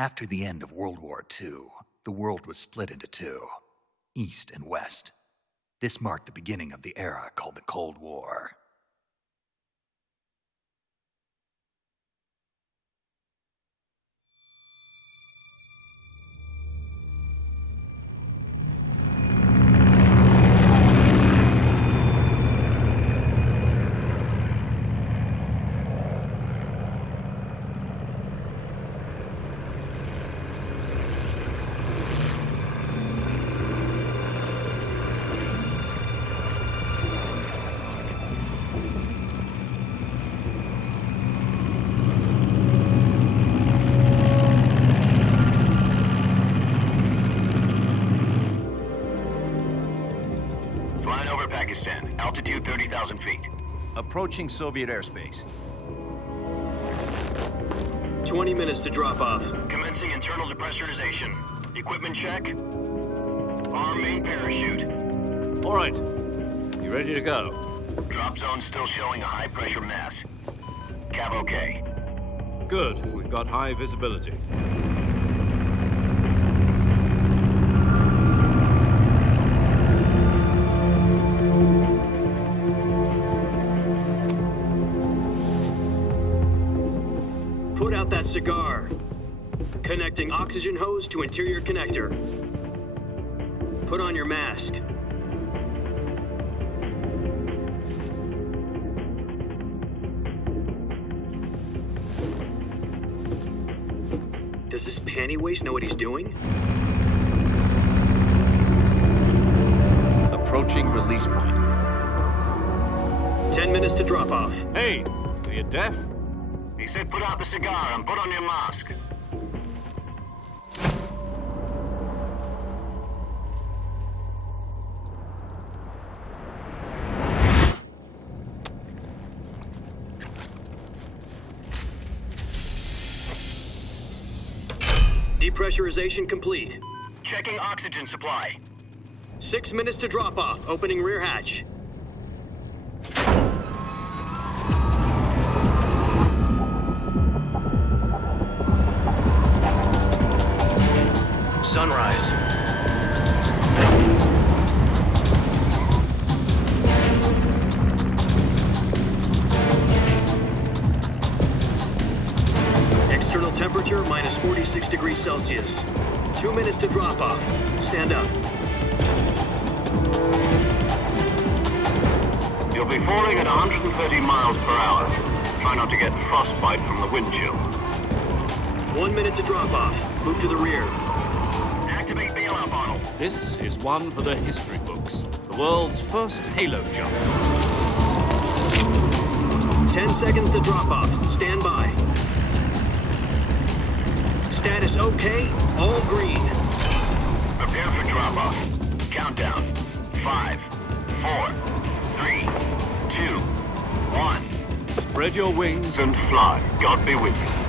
After the end of World War II, the world was split into two, East and West. This marked the beginning of the era called the Cold War. Altitude 30,000 feet. Approaching Soviet airspace. 20 minutes to drop off. Commencing internal depressurization. Equipment check. Arm main parachute. All right. You ready to go? Drop zone still showing a high pressure mass. Cav okay. Good. We've got high visibility. Put out that cigar. Connecting oxygen hose to interior connector. Put on your mask. Does this panty waste know what he's doing? Approaching release point. 10 minutes to drop off. Hey, are you deaf? He said put out the cigar and put on your mask. Depressurization complete. Checking oxygen supply. 6 minutes to drop off. Opening rear hatch. Sunrise. External temperature minus 46 degrees Celsius. 2 minutes to drop off. Stand up. You'll be falling at 130 miles per hour. Try not to get frostbite from the wind chill. 1 minute to drop off. Move to the rear. Activate bailout bottle. This is one for the history books. The world's first halo jump. 10 seconds to drop off. Stand by. Status okay, all green. Prepare for drop-off. Countdown. 5, 4, 3, 2, 1. Spread your wings And fly. God be with you.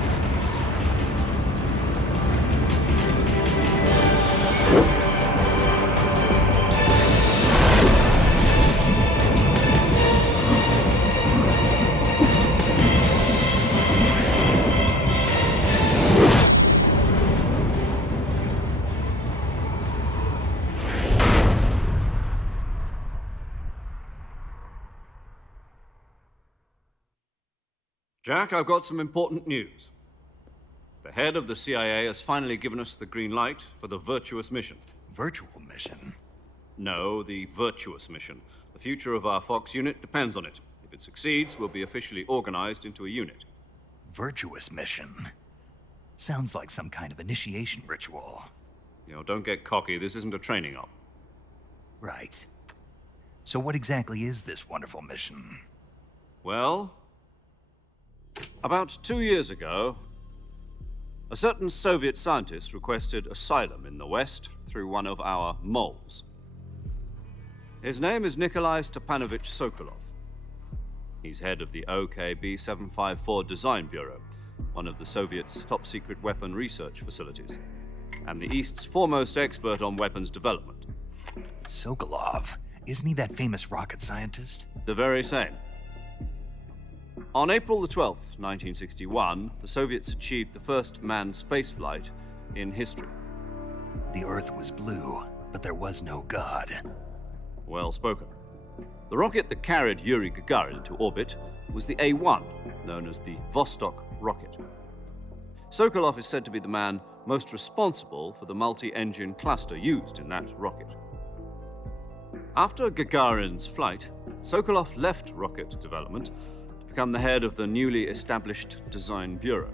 Jack, I've got some important news. The head of the CIA has finally given us the green light for the virtuous mission. Virtual mission? No, the virtuous mission. The future of our Fox unit depends on it. If it succeeds, we'll be officially organized into a unit. Virtuous mission? Sounds like some kind of initiation ritual. You know, don't get cocky. This isn't a training op. Right. So what exactly is this wonderful mission? Well, about 2 years ago, a certain Soviet scientist requested asylum in the West through one of our moles. His name is Nikolai Stepanovich Sokolov. He's head of the OKB 754 Design Bureau, one of the Soviets' top-secret weapon research facilities, and the East's foremost expert on weapons development. Sokolov? Isn't he that famous rocket scientist? The very same. On April the 12th, 1961, the Soviets achieved the first manned spaceflight in history. The Earth was blue, but there was no God. Well spoken. The rocket that carried Yuri Gagarin to orbit was the A-1, known as the Vostok rocket. Sokolov is said to be the man most responsible for the multi-engine cluster used in that rocket. After Gagarin's flight, Sokolov left rocket development to become the head of the newly established Design Bureau.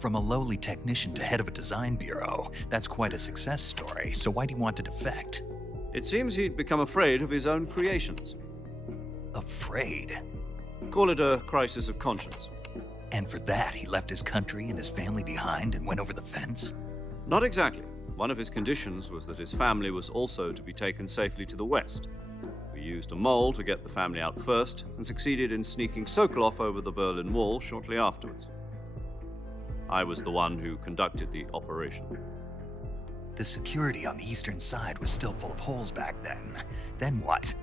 From a lowly technician to head of a design bureau, that's quite a success story, so why do you want to defect? It seems he'd become afraid of his own creations. Afraid? Call it a crisis of conscience. And for that, he left his country and his family behind and went over the fence? Not exactly. One of his conditions was that his family was also to be taken safely to the West. We used a mole to get the family out first and succeeded in sneaking Sokolov over the Berlin Wall shortly afterwards. I was the one who conducted the operation. The security on the eastern side was still full of holes back then. Then what?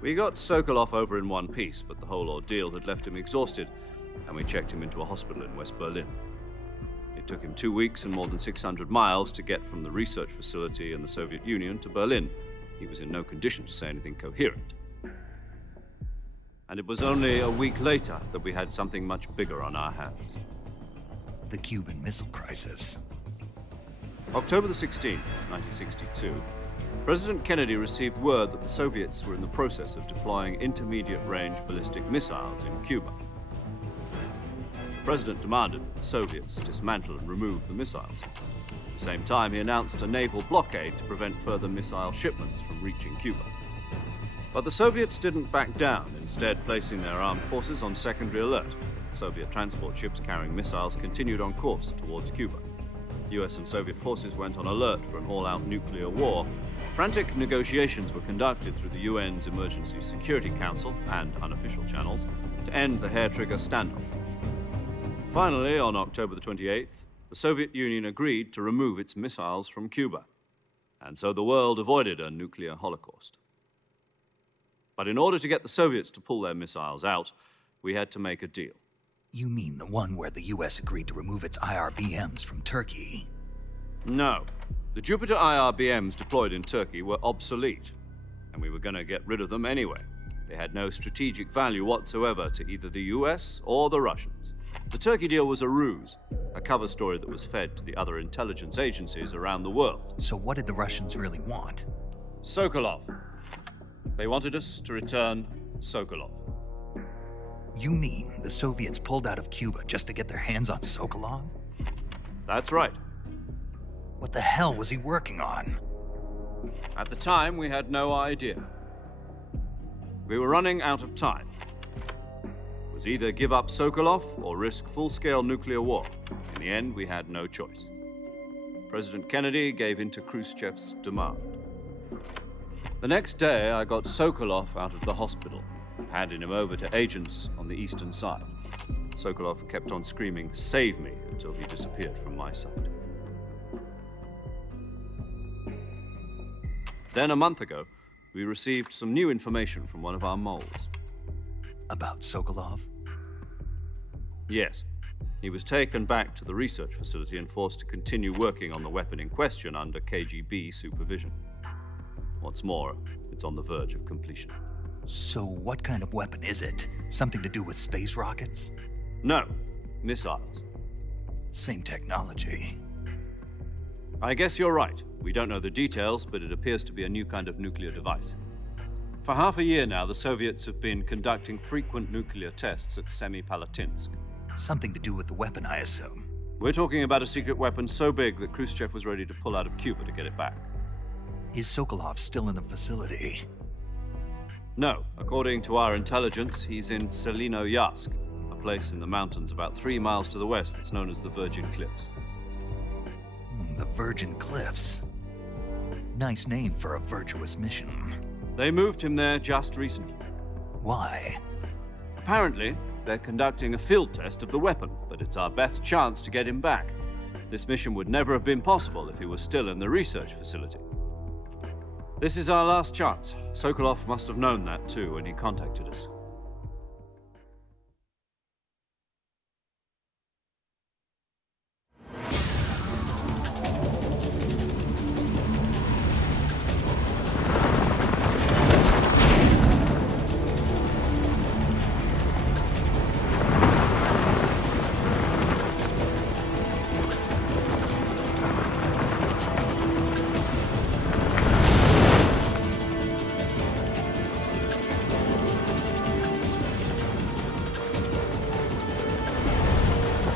We got Sokolov over in one piece, but the whole ordeal had left him exhausted, and we checked him into a hospital in West Berlin. It took him 2 weeks and more than 600 miles to get from the research facility in the Soviet Union to Berlin. He was in no condition to say anything coherent. And it was only a week later that we had something much bigger on our hands. The Cuban Missile Crisis. October the 16th, 1962, President Kennedy received word that the Soviets were in the process of deploying intermediate-range ballistic missiles in Cuba. The President demanded that the Soviets dismantle and remove the missiles. At the same time, he announced a naval blockade to prevent further missile shipments from reaching Cuba. But the Soviets didn't back down, instead placing their armed forces on secondary alert. Soviet transport ships carrying missiles continued on course towards Cuba. US and Soviet forces went on alert for an all-out nuclear war. Frantic negotiations were conducted through the UN's Emergency Security Council and unofficial channels to end the hair-trigger standoff. Finally, on October the 28th, the Soviet Union agreed to remove its missiles from Cuba, and so the world avoided a nuclear holocaust. But in order to get the Soviets to pull their missiles out, we had to make a deal. You mean the one where the US agreed to remove its IRBMs from Turkey? No. The Jupiter IRBMs deployed in Turkey were obsolete, and we were going to get rid of them anyway. They had no strategic value whatsoever to either the US or the Russians. The Turkey deal was a ruse, a cover story that was fed to the other intelligence agencies around the world. So what did the Russians really want? Sokolov. They wanted us to return Sokolov. You mean the Soviets pulled out of Cuba just to get their hands on Sokolov? That's right. What the hell was he working on? At the time, we had no idea. We were running out of time. was either give up Sokolov or risk full-scale nuclear war. In the end, we had no choice. President Kennedy gave in to Khrushchev's demand. The next day, I got Sokolov out of the hospital, handed him over to agents on the eastern side. Sokolov kept on screaming, "Save me," until he disappeared from my sight. Then, a month ago, we received some new information from one of our moles. About Sokolov? Yes. He was taken back to the research facility and forced to continue working on the weapon in question under KGB supervision. What's more, it's on the verge of completion. So what kind of weapon is it? Something to do with space rockets? No, missiles. Same technology. I guess you're right. We don't know the details, but it appears to be a new kind of nuclear device. For half a year now, the Soviets have been conducting frequent nuclear tests at Semipalatinsk. Something to do with the weapon, I assume. We're talking about a secret weapon so big that Khrushchev was ready to pull out of Cuba to get it back. Is Sokolov still in the facility? No. According to our intelligence, he's in Selinoyarsk, a place in the mountains about 3 miles to the west that's known as the Virgin Cliffs. The Virgin Cliffs. Nice name for a virtuous mission. They moved him there just recently. Why? Apparently, they're conducting a field test of the weapon, but it's our best chance to get him back. This mission would never have been possible if he was still in the research facility. This is our last chance. Sokolov must have known that too when he contacted us.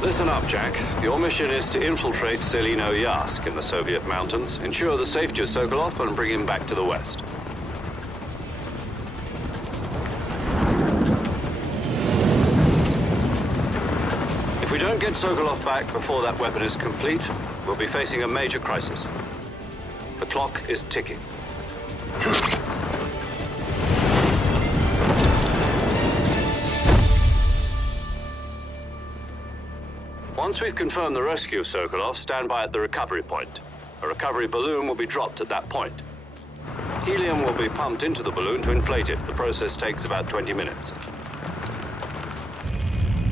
Listen up, Jack. Your mission is to infiltrate Selinoyarsk in the Soviet mountains, ensure the safety of Sokolov, and bring him back to the West. If we don't get Sokolov back before that weapon is complete, we'll be facing a major crisis. The clock is ticking. Once we've confirmed the rescue of Sokolov, stand by at the recovery point. A recovery balloon will be dropped at that point. Helium will be pumped into the balloon to inflate it. The process takes about 20 minutes.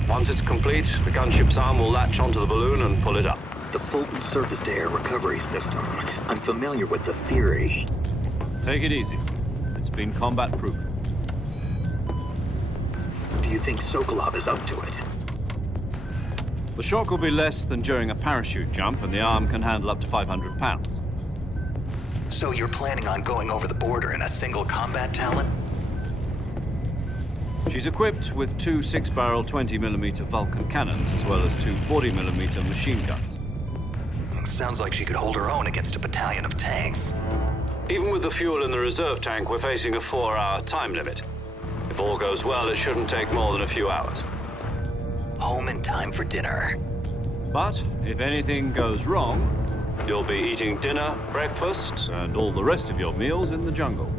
Once it's complete, the gunship's arm will latch onto the balloon and pull it up. The Fulton surface-to-air recovery system. I'm familiar with the theory. Take it easy. It's been combat-proven. Do you think Sokolov is up to it? The shock will be less than during a parachute jump, and the arm can handle up to 500 pounds. So you're planning on going over the border in a single combat Talon? She's equipped with 2 6-barrel 20mm Vulcan cannons, as well as 2 40mm machine guns. Sounds like she could hold her own against a battalion of tanks. Even with the fuel in the reserve tank, we're facing a 4-hour time limit. If all goes well, it shouldn't take more than a few hours. Home in time for dinner. But if anything goes wrong, You'll be eating dinner, breakfast, and all the rest of your meals in the jungle.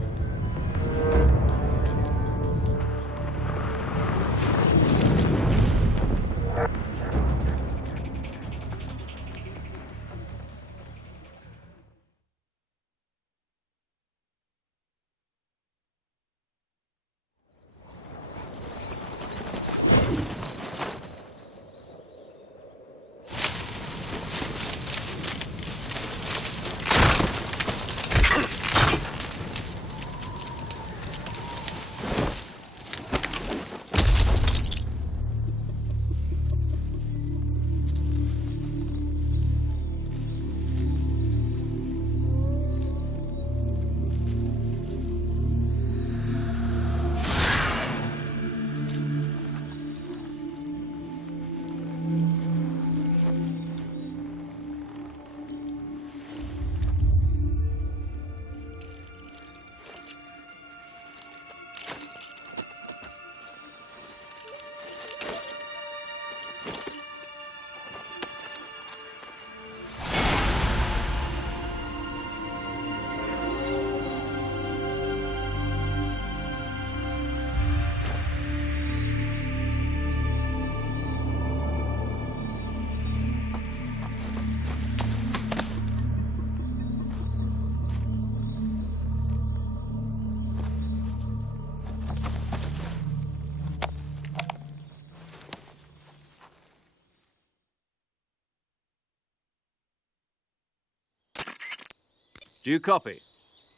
Do you copy?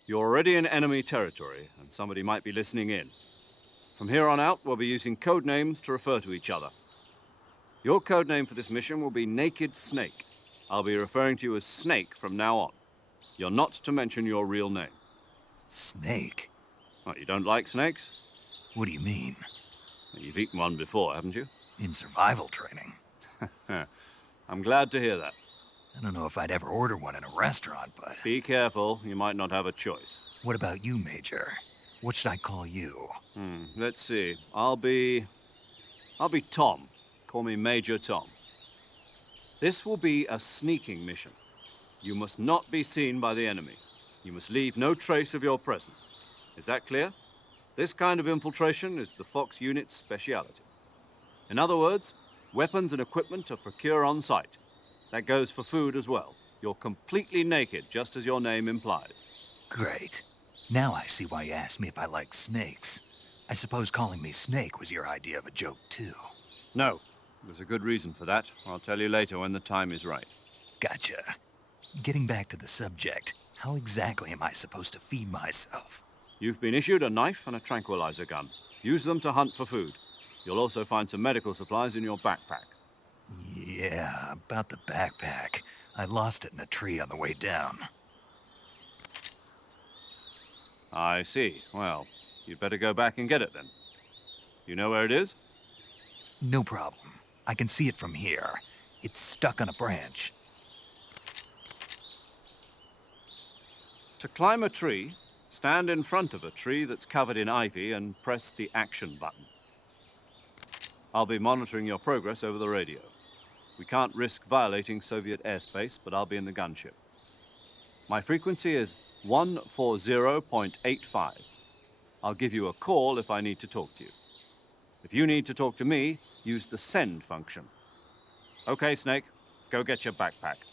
You're already in enemy territory, and somebody might be listening in. From here on out, we'll be using code names to refer to each other. Your code name for this mission will be Naked Snake. I'll be referring to you as Snake from now on. You're not to mention your real name. Snake? What, you don't like snakes? What do you mean? You've eaten one before, haven't you? In survival training? I'm glad to hear that. I don't know if I'd ever order one in a restaurant, but... Be careful, you might not have a choice. What about you, Major? What should I call you? Let's see. I'll be Tom. Call me Major Tom. This will be a sneaking mission. You must not be seen by the enemy. You must leave no trace of your presence. Is that clear? This kind of infiltration is the Fox unit's speciality. In other words, weapons and equipment are procured on site. That goes for food as well. You're completely naked, just as your name implies. Great. Now I see why you asked me if I like snakes. I suppose calling me Snake was your idea of a joke, too. No. There's a good reason for that. I'll tell you later when the time is right. Gotcha. Getting back to the subject, how exactly am I supposed to feed myself? You've been issued a knife and a tranquilizer gun. Use them to hunt for food. You'll also find some medical supplies in your backpack. Yeah, about the backpack. I lost it in a tree on the way down. I see. Well, you'd better go back and get it then. You know where it is? No problem. I can see it from here. It's stuck on a branch. To climb a tree, stand in front of a tree that's covered in ivy and press the action button. I'll be monitoring your progress over the radio. We can't risk violating Soviet airspace, but I'll be in the gunship. My frequency is 140.85. I'll give you a call if I need to talk to you. If you need to talk to me, use the send function. Okay, Snake, go get your backpack.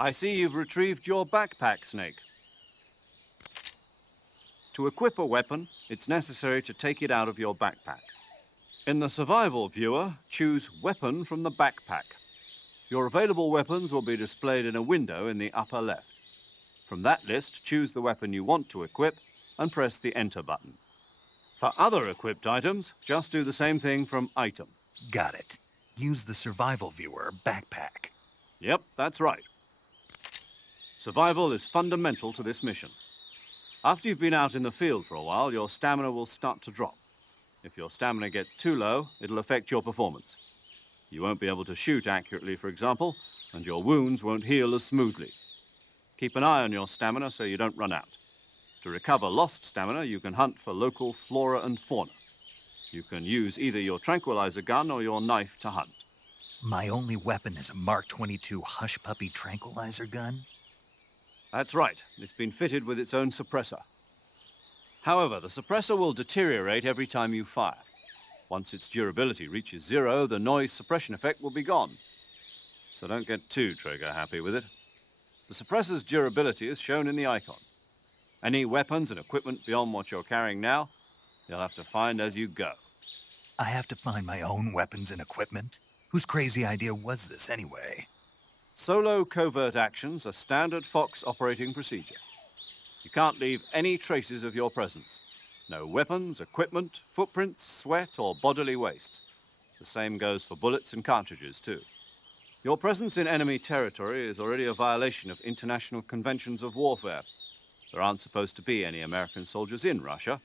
I see you've retrieved your backpack, Snake. To equip a weapon, it's necessary to take it out of your backpack. In the survival viewer, choose Weapon from the backpack. Your available weapons will be displayed in a window in the upper left. From that list, choose the weapon you want to equip and press the Enter button. For other equipped items, just do the same thing from Item. Got it. Use the survival viewer backpack. Yep, that's right. Survival is fundamental to this mission. After you've been out in the field for a while, your stamina will start to drop. If your stamina gets too low, it'll affect your performance. You won't be able to shoot accurately, for example, and your wounds won't heal as smoothly. Keep an eye on your stamina so you don't run out. To recover lost stamina, you can hunt for local flora and fauna. You can use either your tranquilizer gun or your knife to hunt. My only weapon is a Mark 22 Hush Puppy tranquilizer gun? That's right. It's been fitted with its own suppressor. However, the suppressor will deteriorate every time you fire. Once its durability reaches 0, the noise suppression effect will be gone. So don't get too trigger-happy with it. The suppressor's durability is shown in the icon. Any weapons and equipment beyond what you're carrying now, you'll have to find as you go. I have to find my own weapons and equipment? Whose crazy idea was this anyway? Solo covert actions are standard Fox operating procedure. You can't leave any traces of your presence. No weapons, equipment, footprints, sweat, or bodily waste. The same goes for bullets and cartridges, too. Your presence in enemy territory is already a violation of international conventions of warfare. There aren't supposed to be any American soldiers in Russia.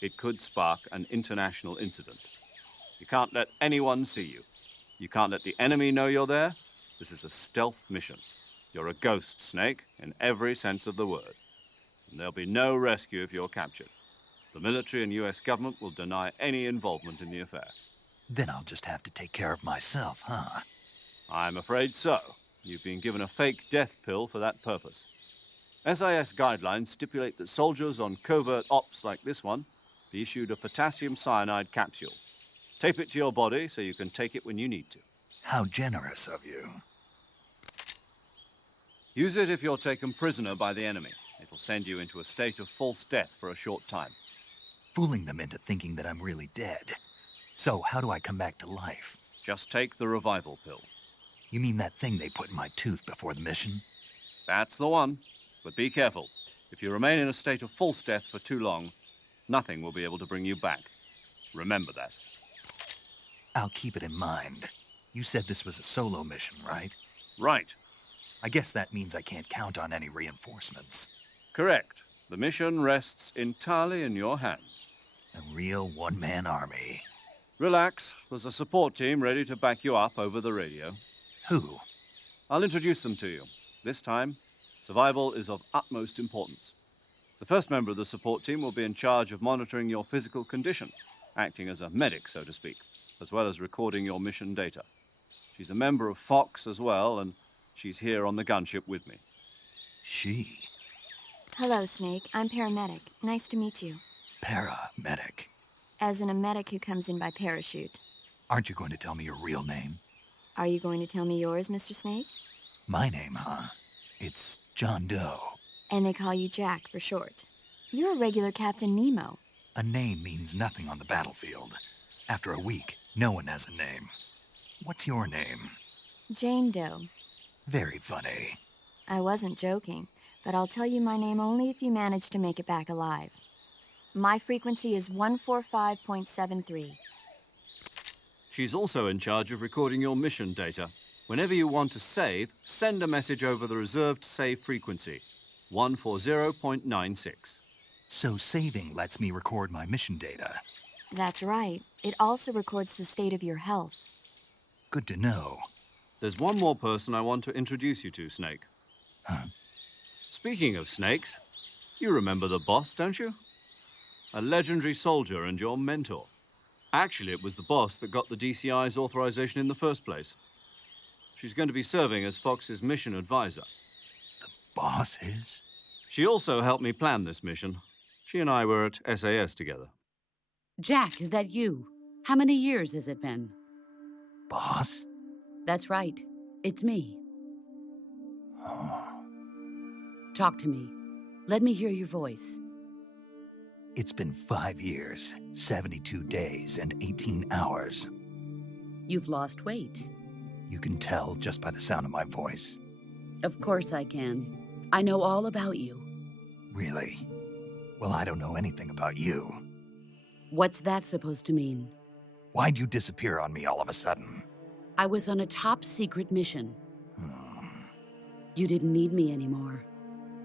It could spark an international incident. You can't let anyone see you. You can't let the enemy know you're there. This is a stealth mission. You're a ghost, Snake, in every sense of the word. And there'll be no rescue if you're captured. The military and US government will deny any involvement in the affair. Then I'll just have to take care of myself, huh? I'm afraid so. You've been given a fake death pill for that purpose. SIS guidelines stipulate that soldiers on covert ops like this one be issued a potassium cyanide capsule. Tape it to your body so you can take it when you need to. How generous of you. Use it if you're taken prisoner by the enemy. It'll send you into a state of false death for a short time. Fooling them into thinking that I'm really dead. So how do I come back to life? Just take the revival pill. You mean that thing they put in my tooth before the mission? That's the one. But be careful. If you remain in a state of false death for too long, nothing will be able to bring you back. Remember that. I'll keep it in mind. You said this was a solo mission, right? Right. I guess that means I can't count on any reinforcements. Correct. The mission rests entirely in your hands. A real one-man army. Relax. There's a support team ready to back you up over the radio. Who? I'll introduce them to you. This time, survival is of utmost importance. The first member of the support team will be in charge of monitoring your physical condition, acting as a medic, so to speak, as well as recording your mission data. She's a member of Fox as well, and she's here on the gunship with me. She? Hello, Snake. I'm paramedic. Nice to meet you. Paramedic. As in a medic who comes in by parachute. Aren't you going to tell me your real name? Are you going to tell me yours, Mr. Snake? My name, huh? It's John Doe. And they call you Jack for short. You're a regular Captain Nemo. A name means nothing on the battlefield. After a week, no one has a name. What's your name? Jane Doe. Very funny. I wasn't joking, but I'll tell you my name only if you manage to make it back alive. My frequency is 145.73. She's also in charge of recording your mission data. Whenever you want to save, send a message over the reserved save frequency, 140.96. So saving lets me record my mission data. That's right. It also records the state of your health. Good to know. There's one more person I want to introduce you to, Snake. Huh? Speaking of snakes, you remember the boss, don't you? A legendary soldier and your mentor. Actually, it was the boss that got the DCI's authorization in the first place. She's going to be serving as Fox's mission advisor. The boss is? She also helped me plan this mission. She and I were at SAS together. Jack, is that you? How many years has it been? Boss? That's right. It's me. Oh. Talk to me. Let me hear your voice. It's been 5 years, 72 days, and 18 hours. You've lost weight. You can tell just by the sound of my voice. Of course I can. I know all about you. Really? Well, I don't know anything about you. What's that supposed to mean? Why'd you disappear on me all of a sudden? I was on a top-secret mission. You didn't need me anymore.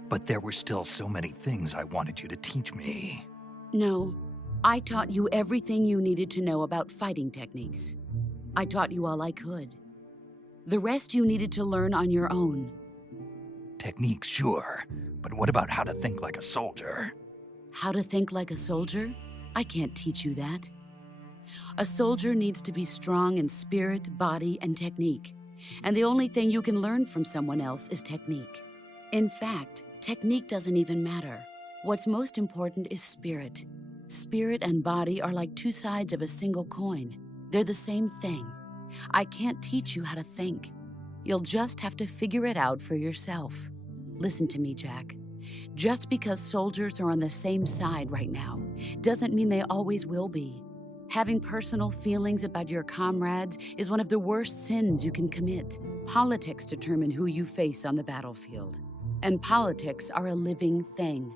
But there were still so many things I wanted you to teach me. No, I taught you everything you needed to know about fighting techniques. I taught you all I could. The rest you needed to learn on your own. Techniques, sure. But what about how to think like a soldier? How to think like a soldier? I can't teach you that. A soldier needs to be strong in spirit, body, and technique. And the only thing you can learn from someone else is technique. In fact, technique doesn't even matter. What's most important is spirit. Spirit and body are like two sides of a single coin. They're the same thing. I can't teach you how to think. You'll just have to figure it out for yourself. Listen to me, Jack. Just because soldiers are on the same side right now doesn't mean they always will be. Having personal feelings about your comrades is one of the worst sins you can commit. Politics determine who you face on the battlefield. And politics are a living thing.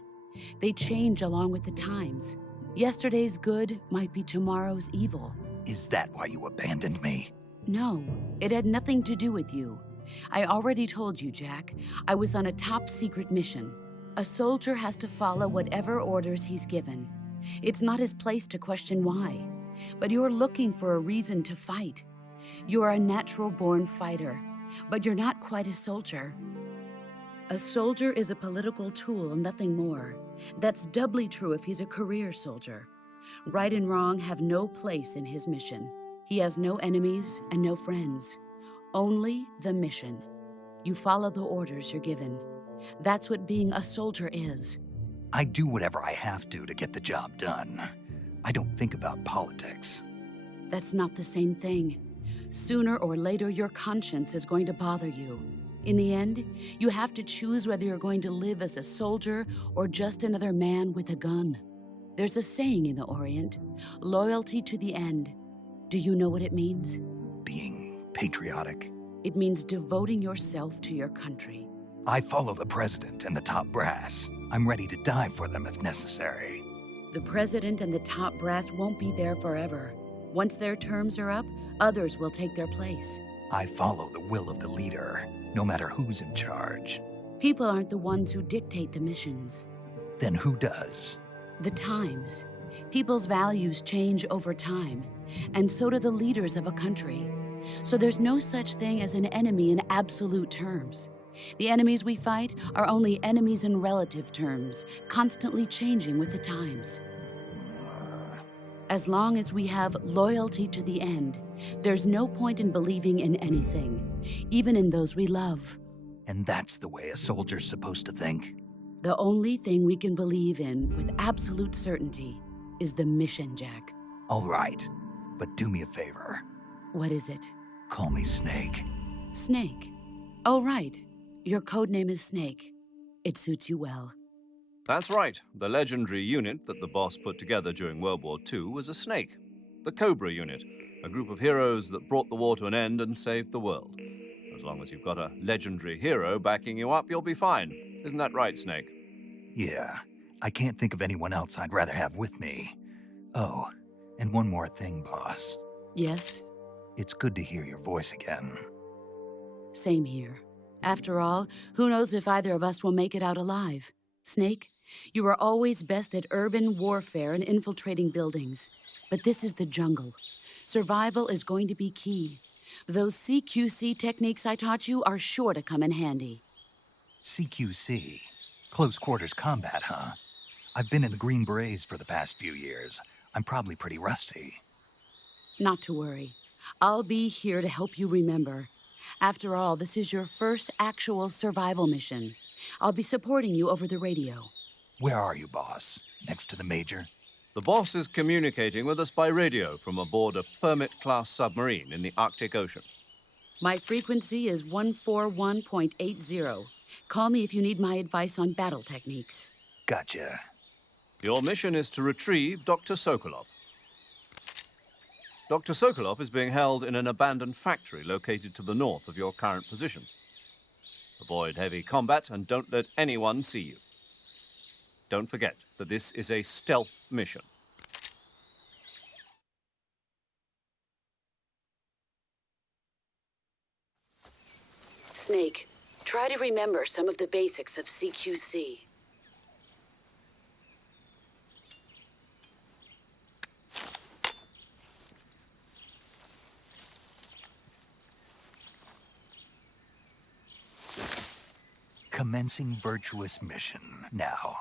They change along with the times. Yesterday's good might be tomorrow's evil. Is that why you abandoned me? No, it had nothing to do with you. I already told you, Jack. I was on a top-secret mission. A soldier has to follow whatever orders he's given. It's not his place to question why. But you're looking for a reason to fight. You're a natural-born fighter, but you're not quite a soldier. A soldier is a political tool, nothing more. That's doubly true if he's a career soldier. Right and wrong have no place in his mission. He has no enemies and no friends. Only the mission. You follow the orders you're given. That's what being a soldier is. I do whatever I have to get the job done. I don't think about politics. That's not the same thing. Sooner or later, your conscience is going to bother you. In the end, you have to choose whether you're going to live as a soldier or just another man with a gun. There's a saying in the Orient, loyalty to the end. Do you know what it means? Being patriotic. It means devoting yourself to your country. I follow the president and the top brass. I'm ready to die for them if necessary. The president and the top brass won't be there forever. Once their terms are up, others will take their place. I follow the will of the leader, no matter who's in charge. People aren't the ones who dictate the missions. Then who does? The times. People's values change over time, and so do the leaders of a country. So there's no such thing as an enemy in absolute terms. The enemies we fight are only enemies in relative terms, constantly changing with the times. As long as we have loyalty to the end, there's no point in believing in anything, even in those we love. And that's the way a soldier's supposed to think? The only thing we can believe in with absolute certainty is the mission, Jack. All right, but do me a favor. What is it? Call me Snake. Snake? Oh, right. Your code name is Snake. It suits you well. That's right. The legendary unit that the boss put together during World War II was a snake. The Cobra unit, a group of heroes that brought the war to an end and saved the world. As long as you've got a legendary hero backing you up, you'll be fine. Isn't that right, Snake? Yeah, I can't think of anyone else I'd rather have with me. Oh, and one more thing, boss. Yes? It's good to hear your voice again. Same here. After all, who knows if either of us will make it out alive? Snake, you are always best at urban warfare and infiltrating buildings. But this is the jungle. Survival is going to be key. Those CQC techniques I taught you are sure to come in handy. CQC? Close quarters combat, huh? I've been in the Green Berets for the past few years. I'm probably pretty rusty. Not to worry. I'll be here to help you remember. After all, this is your first actual survival mission. I'll be supporting you over the radio. Where are you, boss? Next to the Major? The boss is communicating with us by radio from aboard a Permit-class submarine in the Arctic Ocean. My frequency is 141.80. Call me if you need my advice on battle techniques. Gotcha. Your mission is to retrieve Dr. Sokolov. Dr. Sokolov is being held in an abandoned factory located to the north of your current position. Avoid heavy combat and don't let anyone see you. Don't forget that this is a stealth mission. Snake, try to remember some of the basics of CQC. Commencing virtuous mission now.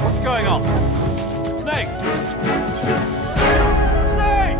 What's going on? Snake! Snake!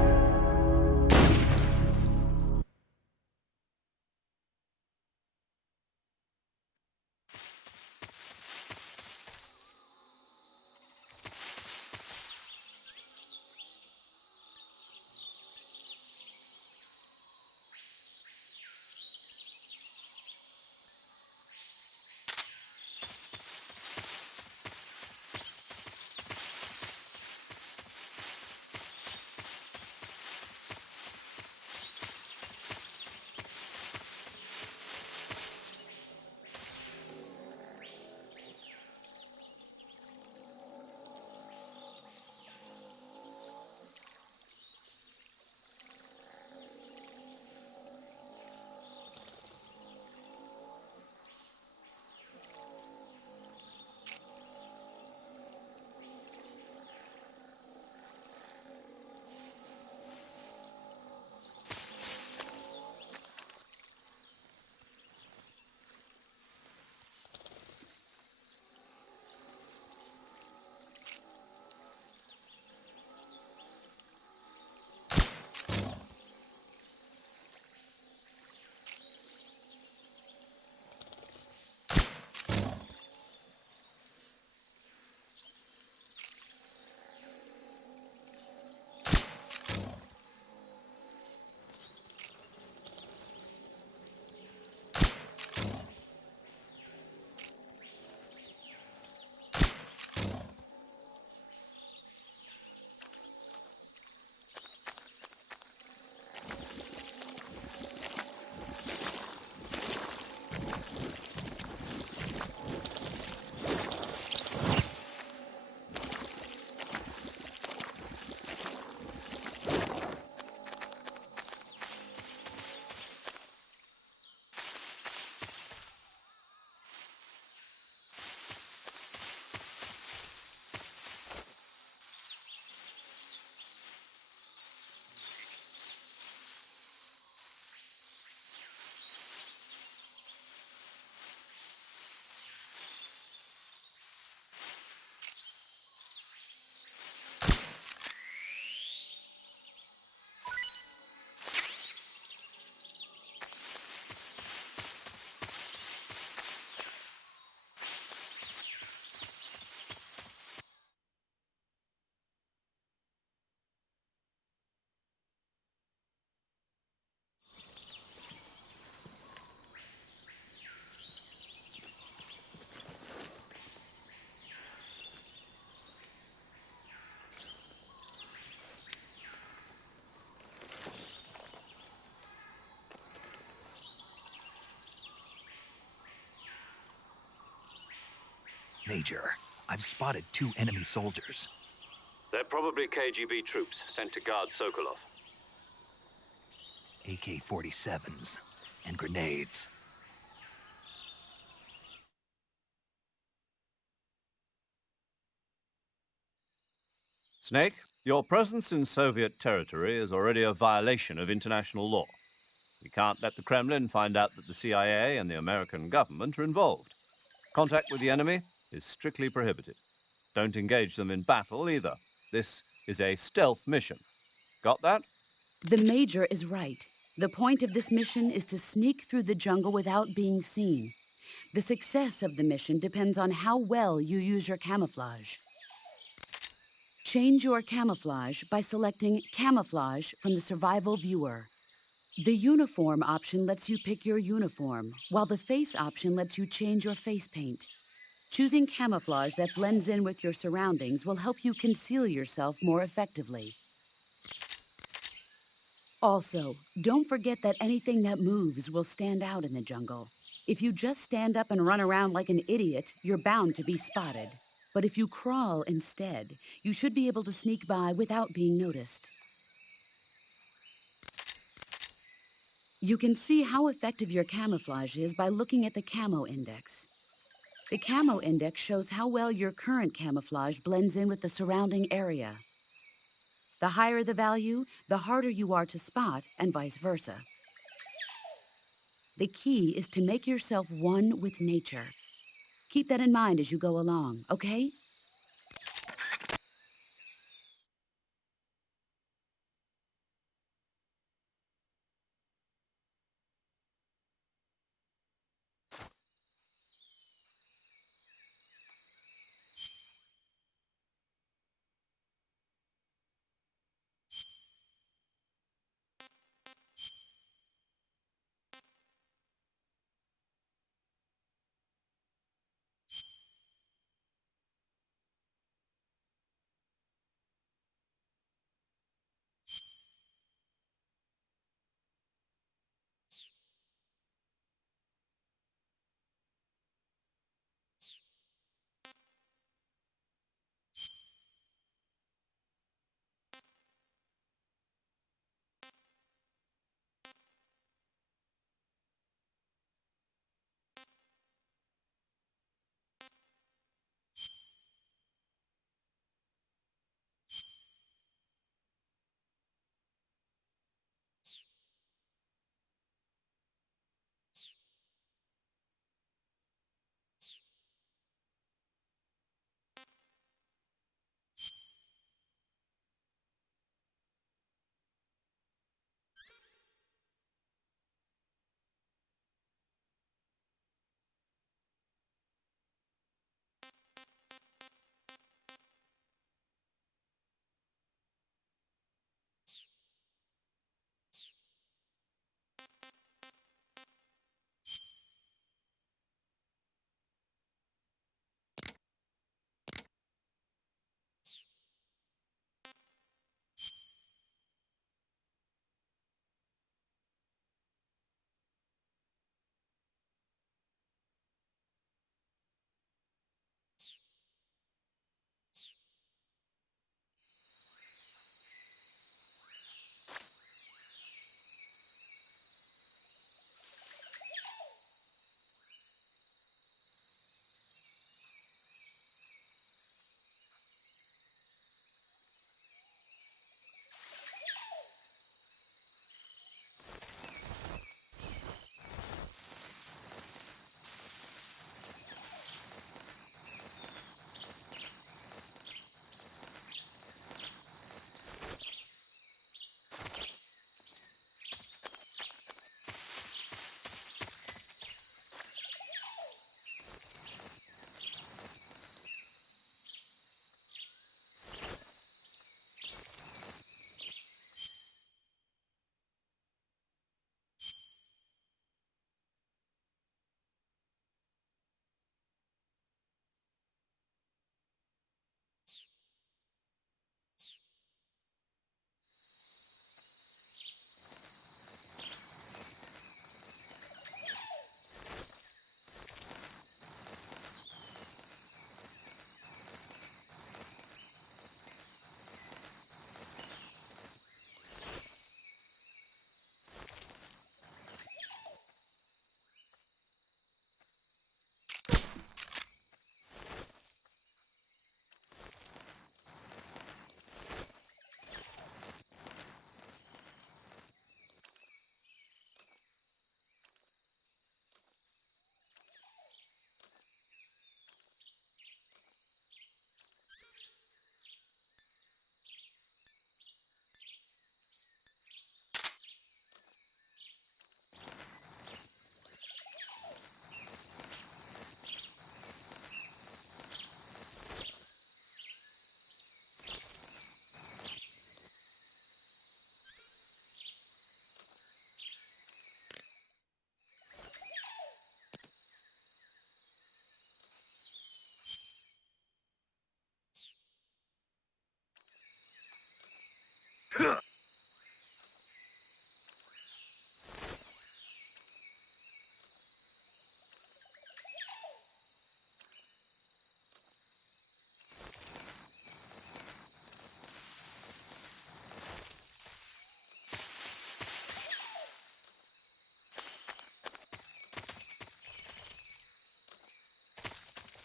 Major, I've spotted 2 enemy soldiers. They're probably KGB troops sent to guard Sokolov. AK-47s and grenades. Snake, your presence in Soviet territory is already a violation of international law. We can't let the Kremlin find out that the CIA and the American government are involved. Contact with the enemy is strictly prohibited. Don't engage them in battle either. This is a stealth mission. Got that? The Major is right. The point of this mission is to sneak through the jungle without being seen. The success of the mission depends on how well you use your camouflage. Change your camouflage by selecting Camouflage from the Survival Viewer. The Uniform option lets you pick your uniform, while the Face option lets you change your face paint. Choosing camouflage that blends in with your surroundings will help you conceal yourself more effectively. Also, don't forget that anything that moves will stand out in the jungle. If you just stand up and run around like an idiot, you're bound to be spotted. But if you crawl instead, you should be able to sneak by without being noticed. You can see how effective your camouflage is by looking at the Camo Index. The Camo Index shows how well your current camouflage blends in with the surrounding area. The higher the value, the harder you are to spot, and vice versa. The key is to make yourself one with nature. Keep that in mind as you go along, okay?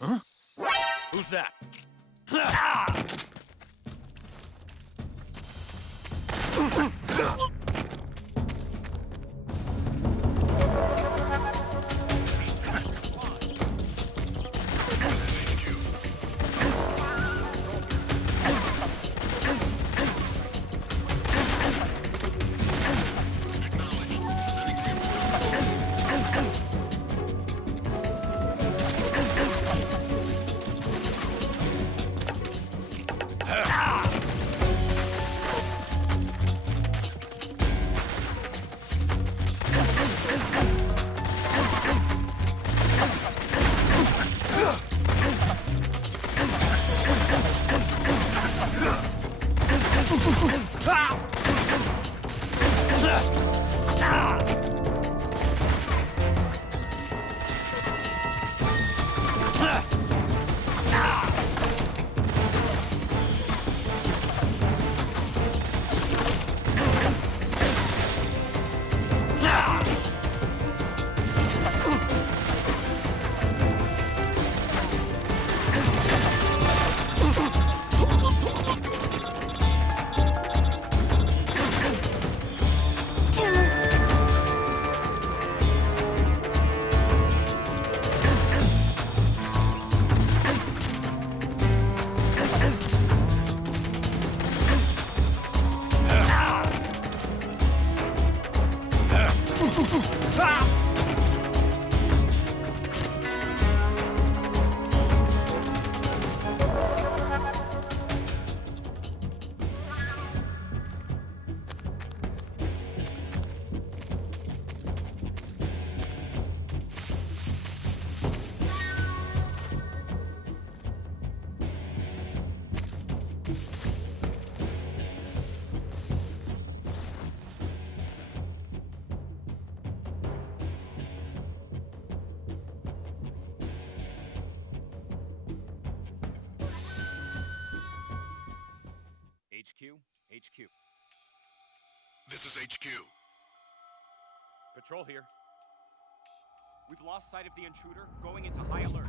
Huh? Who's that? HQ. This is HQ. Patrol here. We've lost sight of the intruder, going into high alert.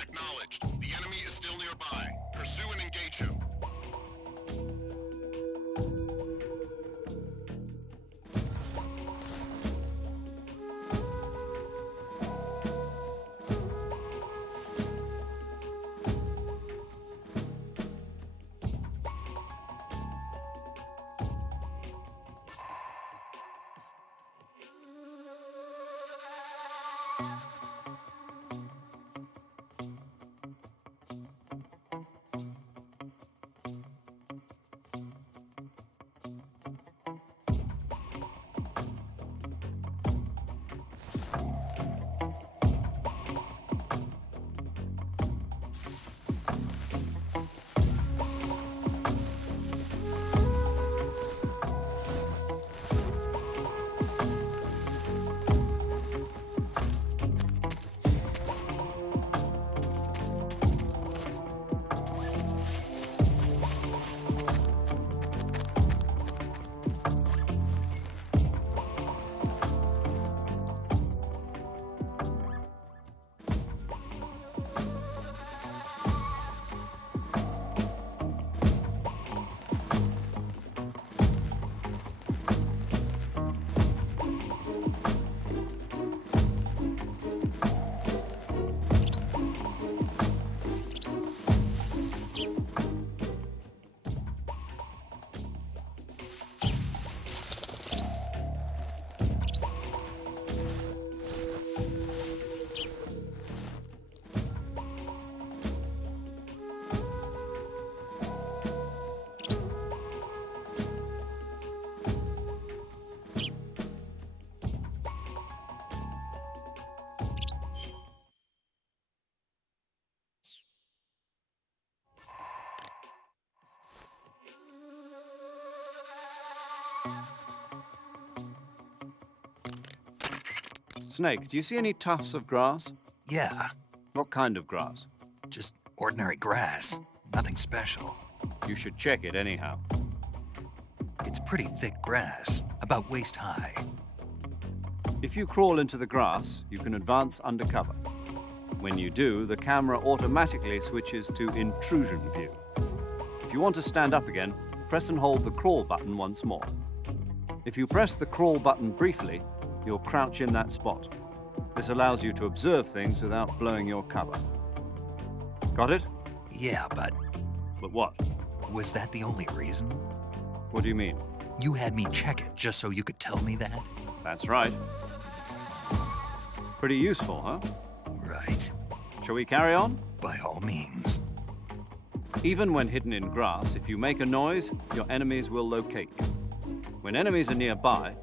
Acknowledged. The enemy is still nearby. Pursue and engage him. Snake, do you see any tufts of grass? Yeah, What kind of grass? just ordinary grass. Nothing special. You should check it anyhow. It's pretty thick grass, about waist high. If you crawl into the grass, you can advance undercover. When you do, the camera automatically switches to intrusion view. If you want to stand up again, press and hold the crawl button once more. If you press the crawl button briefly, you'll crouch in that spot. This allows you to observe things without blowing your cover. Got it? Yeah, but But what? was that the only reason? What do you mean? You had me check it just so you could tell me that? That's right. Pretty useful, huh? Right. Shall we carry on? By all means. Even when hidden in grass, if you make a noise, your enemies will locate you. When enemies are nearby,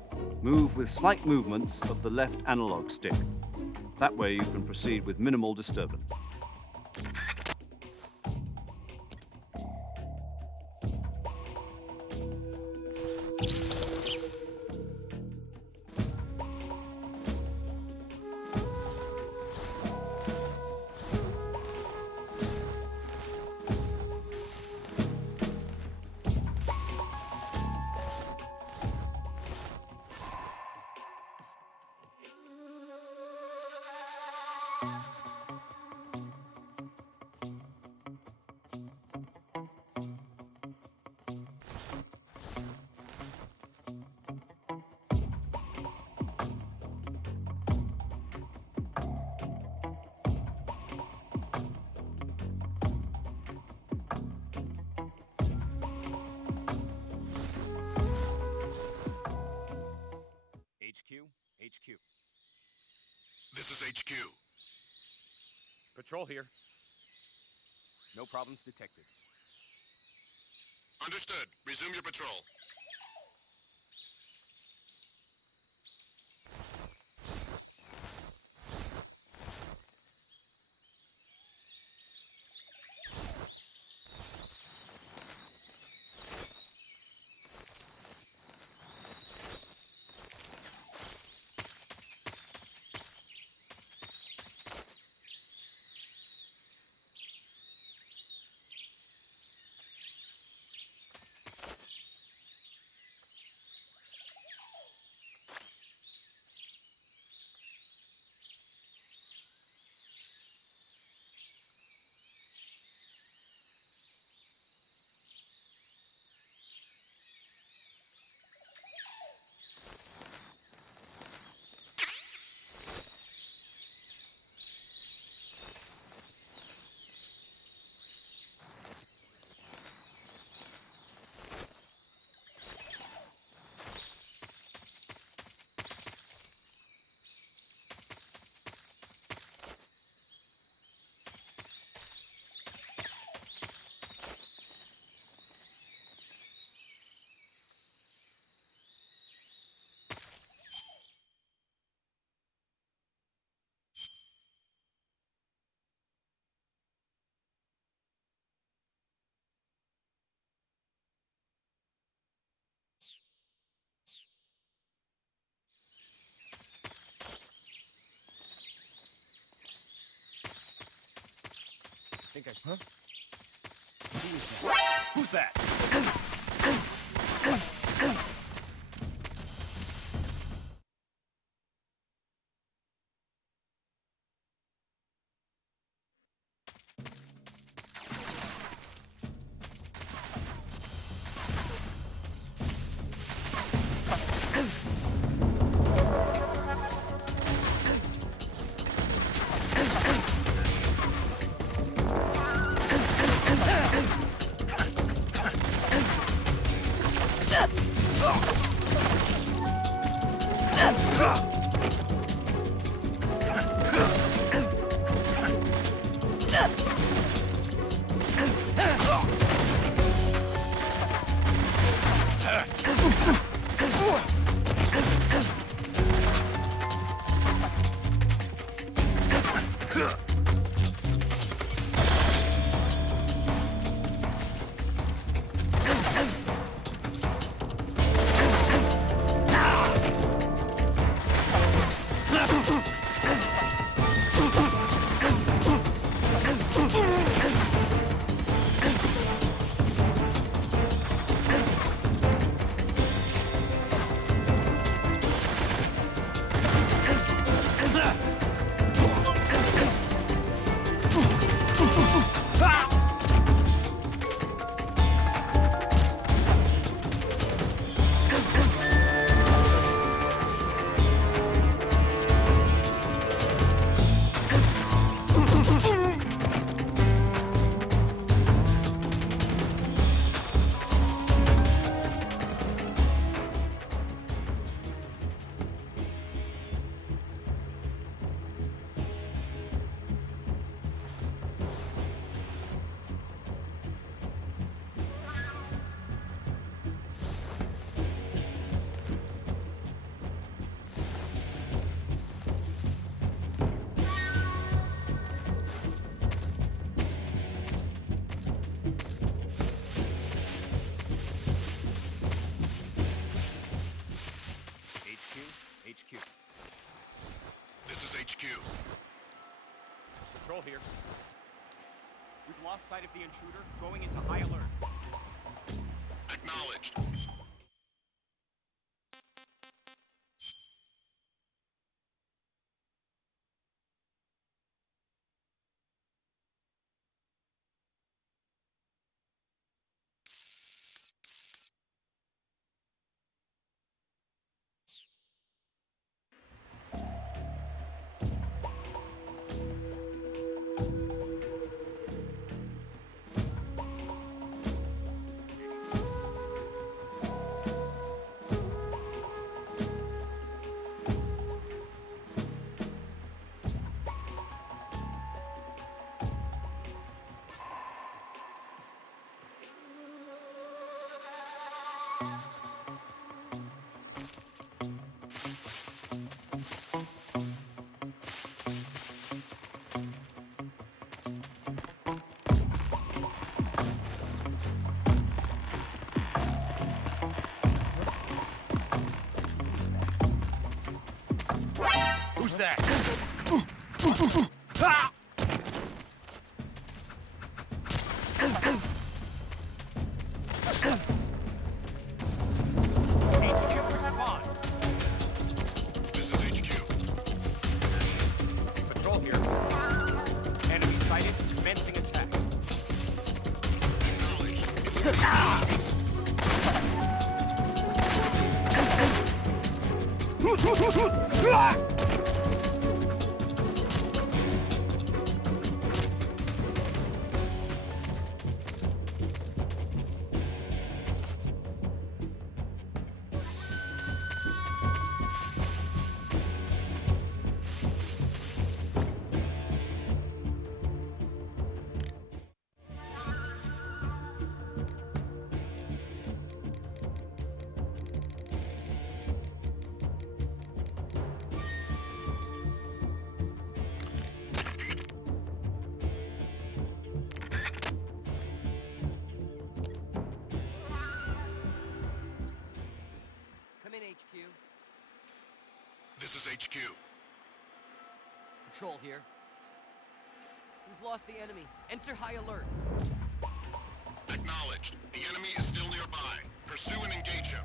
move with slight movements of the left analog stick. That way you can proceed with minimal disturbance. HQ. This is HQ. Patrol here. No problems detected. Understood. Resume your patrol. Think I... Huh? Who's that? Patrol here. We've lost sight of the intruder, going into high alert. Acknowledged. Who's that? HQ respond. This is HQ. Patrol here. Enemy sighted, commencing attack. Acknowledged. Come in, HQ. This is HQ. Patrol here. We've lost the enemy. Enter high alert. Acknowledged. The enemy is still nearby. Pursue and engage him.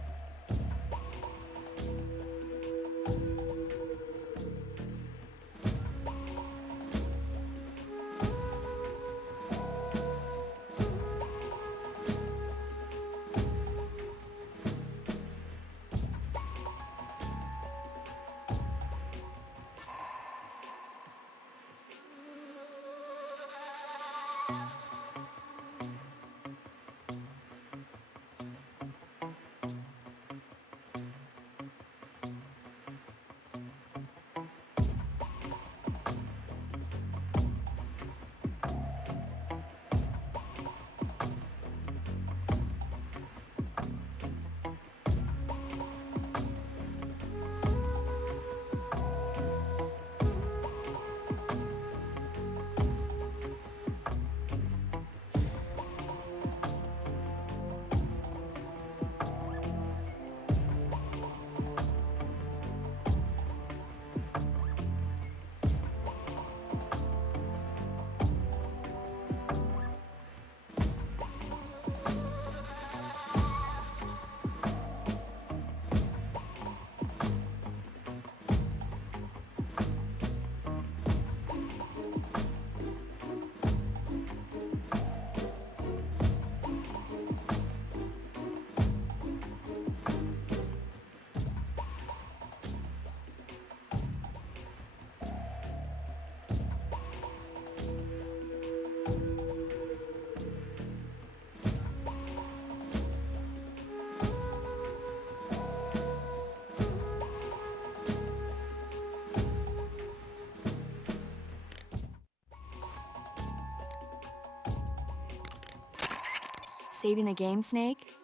Saving the game, Snake?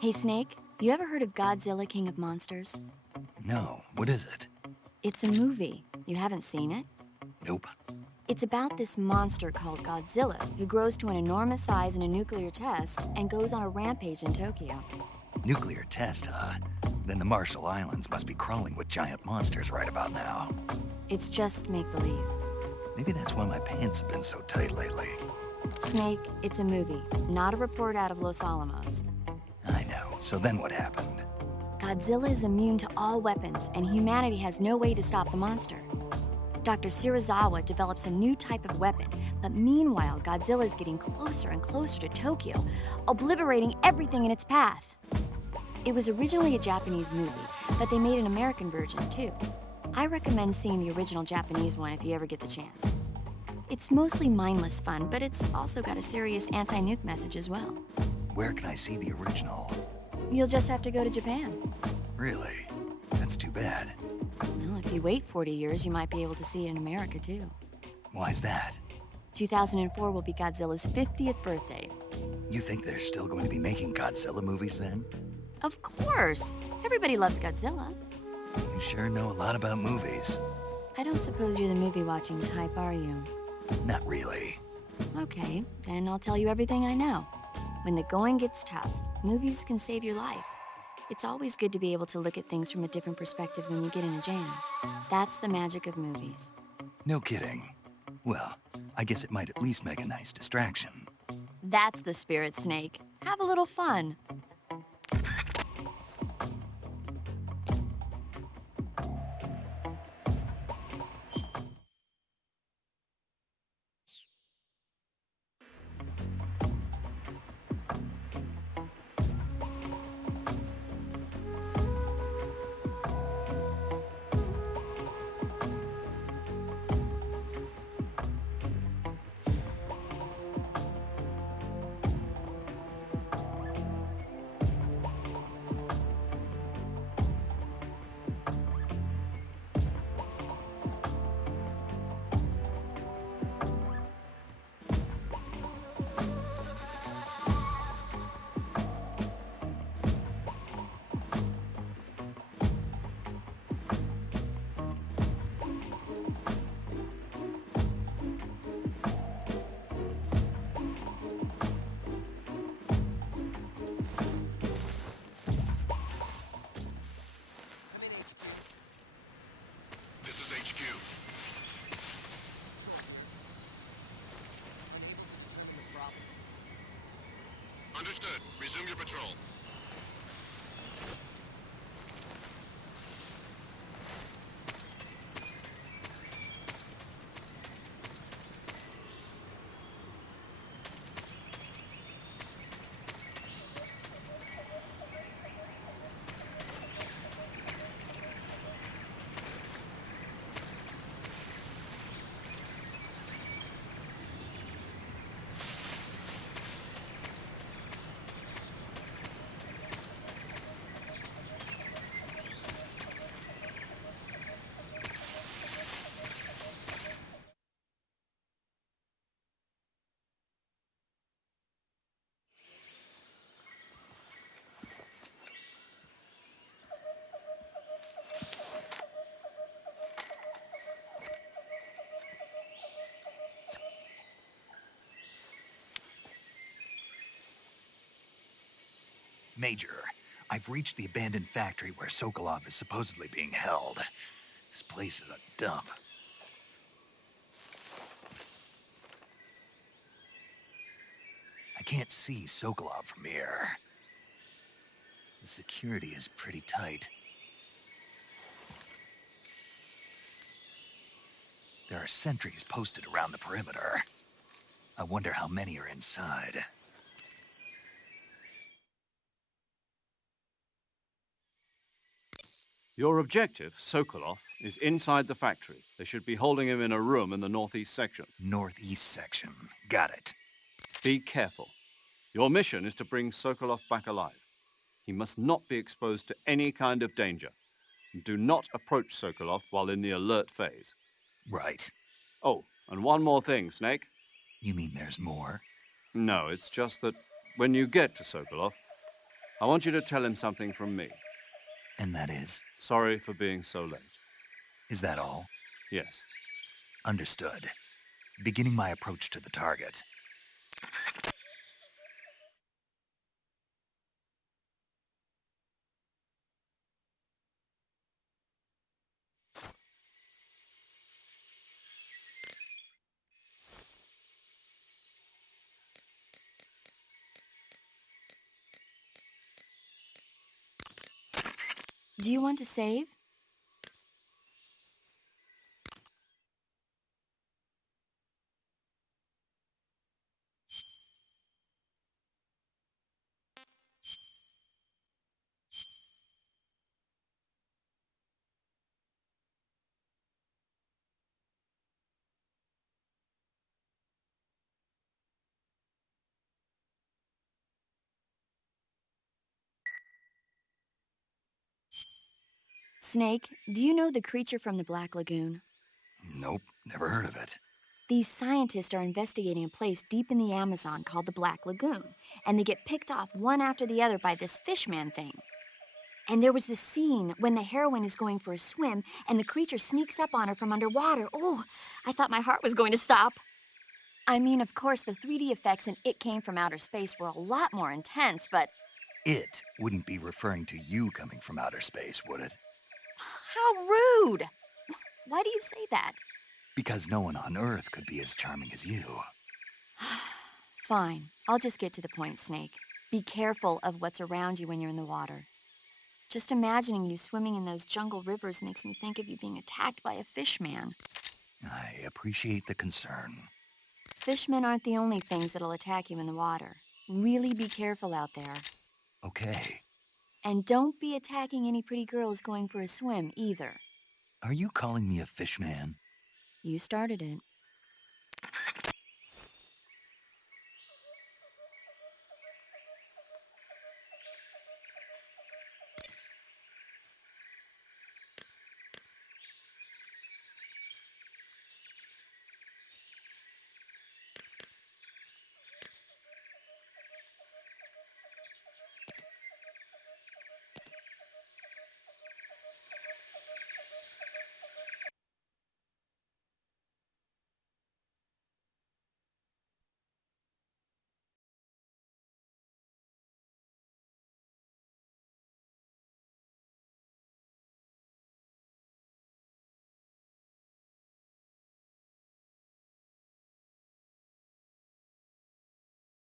Hey, Snake, you ever heard of Godzilla, King of Monsters? No, what is it? It's a movie. You haven't seen it? Nope. It's about this monster called Godzilla who grows to an enormous size in a nuclear test and goes on a rampage in Tokyo. Nuclear test, huh? Then the Marshall Islands must be crawling with giant monsters right about now. It's just make-believe. Maybe that's why my pants have been so tight lately. Snake, it's a movie, not a report out of Los Alamos. I know. So then what happened? Godzilla is immune to all weapons, and humanity has no way to stop the monster. Dr. Shirazawa develops a new type of weapon, but meanwhile, Godzilla is getting closer and closer to Tokyo, obliterating everything in its path. It was originally a Japanese movie, but they made an American version too. I recommend seeing the original Japanese one if you ever get the chance. It's mostly mindless fun, but it's also got a serious anti-nuke message as well. Where can I see the original? You'll just have to go to Japan. Really? That's too bad. Well, if you wait 40 years, you might be able to see it in America too. Why's that? 2004 will be Godzilla's 50th birthday. You think they're still going to be making Godzilla movies then? Of course! Everybody loves Godzilla. You sure know a lot about movies. I don't suppose you're the movie-watching type, are you? Not really. Okay, then I'll tell you everything I know. When the going gets tough, movies can save your life. It's always good to be able to look at things from a different perspective when you get in a jam. That's the magic of movies. No kidding. Well, I guess it might at least make a nice distraction. That's the spirit, Snake. Have a little fun. This is HQ. Understood. Resume your patrol. Major, I've reached the abandoned factory where Sokolov is supposedly being held. This place is a dump. I can't see Sokolov from here. The security is pretty tight. There are sentries posted around the perimeter. I wonder how many are inside. Your objective, Sokolov, is inside the factory. They should be holding him in a room in the northeast section. Northeast section. Got it. Be careful. Your mission is to bring Sokolov back alive. He must not be exposed to any kind of danger. Do not approach Sokolov while in the alert phase. Right. Oh, and one more thing, Snake. You mean there's more? No, it's just that when you get to Sokolov, I want you to tell him something from me. And that is? Sorry for being so late. Is that all? Yes. Understood. Beginning my approach to the target. Do you want to save? Snake, do you know the creature from the Black Lagoon? Nope, never heard of it. These scientists are investigating a place deep in the Amazon called the Black Lagoon, and they get picked off one after the other by this fishman thing. And there was this scene when the heroine is going for a swim, and the creature sneaks up on her from underwater. Oh, I thought my heart was going to stop. I mean, of course, the 3D effects in It Came from Outer Space were a lot more intense, but... It wouldn't be referring to you coming from outer space, would it? How rude! Why do you say that? Because no one on Earth could be as charming as you. Fine. I'll just get to the point, Snake. Be careful of what's around you when you're in the water. Just imagining you swimming in those jungle rivers makes me think of you being attacked by a fishman. I appreciate the concern. Fishmen aren't the only things that'll attack you in the water. Really be careful out there. Okay. And don't be attacking any pretty girls going for a swim, either. Are you calling me a fishman? You started it.